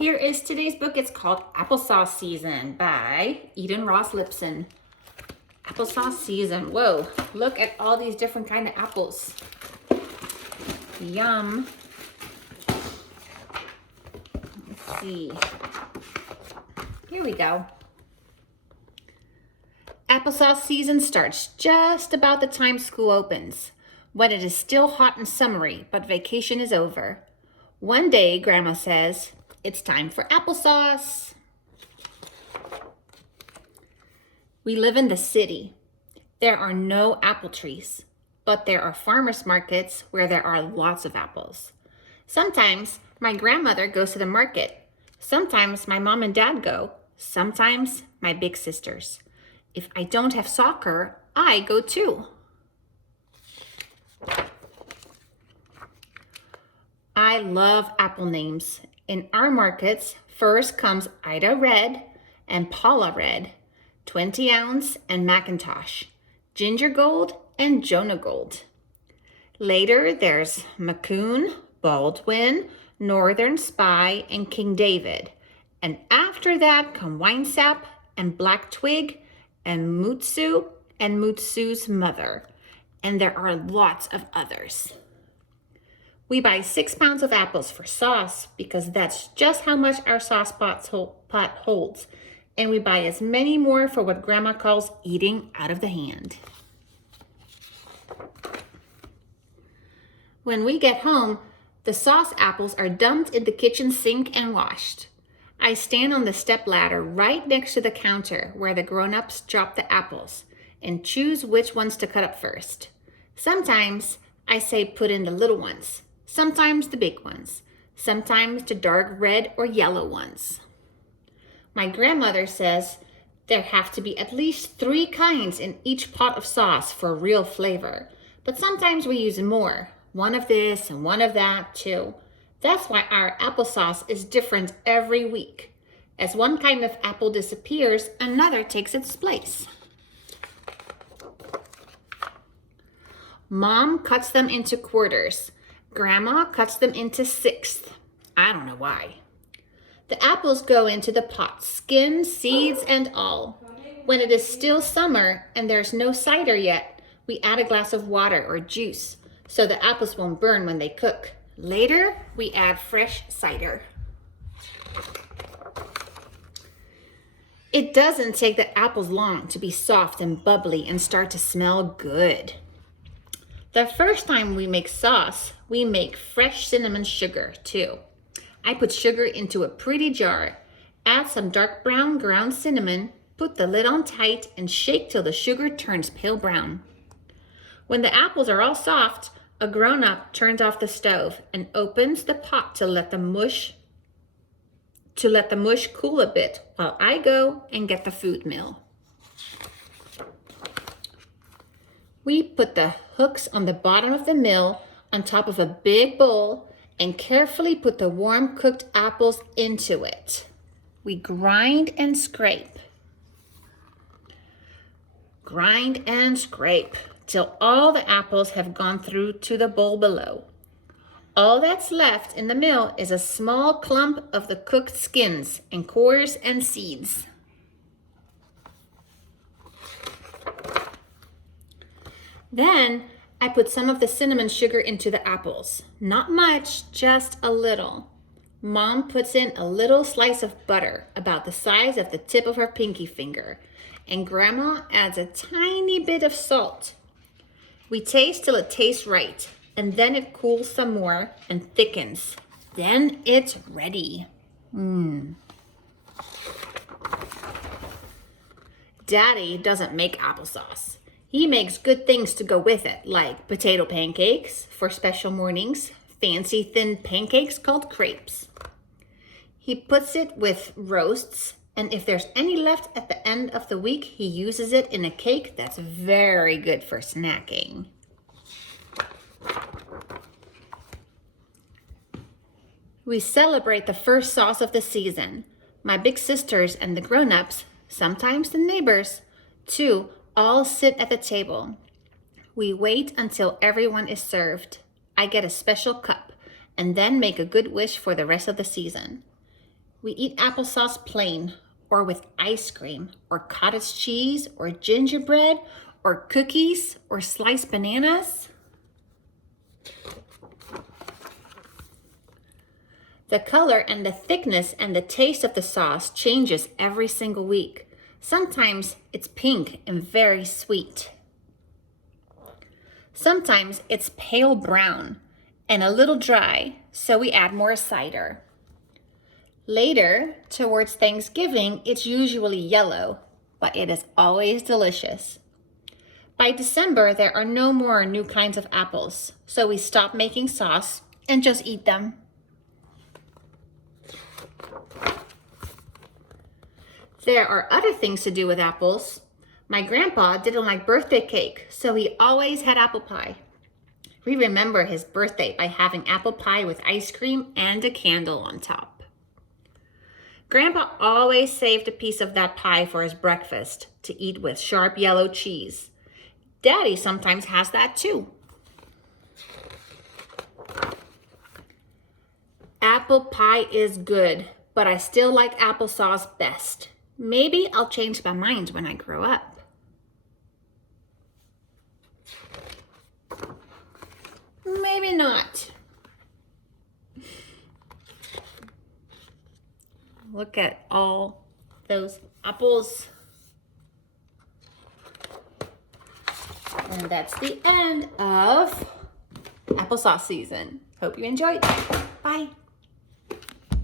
Here is today's book. It's called Applesauce Season by Eden Ross Lipson. Applesauce Season. Whoa, look at all these different kind of apples. Yum. Let's see. Here we go. Applesauce season starts just about the time school opens, when it is still hot and summery, but vacation is over. One day, Grandma says, "It's time for applesauce." We live in the city. There are no apple trees, but there are farmers markets where there are lots of apples. Sometimes my grandmother goes to the market. Sometimes my mom and dad go. Sometimes my big sisters. If I don't have soccer, I go too. I love apple names. In our markets, first comes Ida Red and Paula Red, 20 ounce and Macintosh, Ginger Gold and Jonah Gold. Later, there's Macoun, Baldwin, Northern Spy, and King David. And after that come Winesap and Black Twig and Mutsu's Mother. And there are lots of others. We buy 6 pounds of apples for sauce because that's just how much our sauce pot holds. And we buy as many more for what Grandma calls eating out of the hand. When we get home, the sauce apples are dumped in the kitchen sink and washed. I stand on the stepladder right next to the counter where the grown-ups drop the apples and choose which ones to cut up first. Sometimes I say put in the little ones. Sometimes the big ones, sometimes the dark red or yellow ones. My grandmother says there have to be at least 3 kinds in each pot of sauce for real flavor, but sometimes we use more, one of this and one of that too. That's why our applesauce is different every week. As one kind of apple disappears, another takes its place. Mom cuts them into quarters. Grandma cuts them into 1/6. I don't know why. The apples go into the pot, skin, seeds, and all. When it is still summer and there's no cider yet, we add a glass of water or juice so the apples won't burn when they cook. Later, we add fresh cider. It doesn't take the apples long to be soft and bubbly and start to smell good. The first time we make sauce, we make fresh cinnamon sugar too. I put sugar into a pretty jar, add some dark brown ground cinnamon, put the lid on tight, and shake till the sugar turns pale brown. When the apples are all soft, a grown-up turns off the stove and opens the pot to let the mush cool a bit while I go and get the food mill. We put the hooks on the bottom of the mill on top of a big bowl and carefully put the warm cooked apples into it. We grind and scrape. Grind and scrape till all the apples have gone through to the bowl below. All that's left in the mill is a small clump of the cooked skins and cores and seeds. Then I put some of the cinnamon sugar into the apples. Not much, just a little. Mom puts in a little slice of butter about the size of the tip of her pinky finger, and Grandma adds a tiny bit of salt. We taste till it tastes right, and then it cools some more and thickens. Then it's ready. Daddy doesn't make applesauce. He makes good things to go with it, like potato pancakes for special mornings, fancy thin pancakes called crepes. He puts it with roasts, and if there's any left at the end of the week, he uses it in a cake that's very good for snacking. We celebrate the first sauce of the season. My big sisters and the grown-ups, sometimes the neighbors, too, all sit at the table. We wait until everyone is served. I get a special cup and then make a good wish for the rest of the season. We eat applesauce plain, or with ice cream, or cottage cheese, or gingerbread, or cookies, or sliced bananas. The color and the thickness and the taste of the sauce changes every single week. Sometimes it's pink and very sweet. Sometimes it's pale brown and a little dry, so we add more cider. Later, towards Thanksgiving, it's usually yellow, but it is always delicious. By December, there are no more new kinds of apples, so we stop making sauce and just eat them. There are other things to do with apples. My grandpa didn't like birthday cake, so he always had apple pie. We remember his birthday by having apple pie with ice cream and a candle on top. Grandpa always saved a piece of that pie for his breakfast to eat with sharp yellow cheese. Daddy sometimes has that too. Apple pie is good, but I still like applesauce best. Maybe I'll change my mind when I grow up. Maybe not. Look at all those apples. And that's the end of applesauce season. Hope you enjoyed. Bye.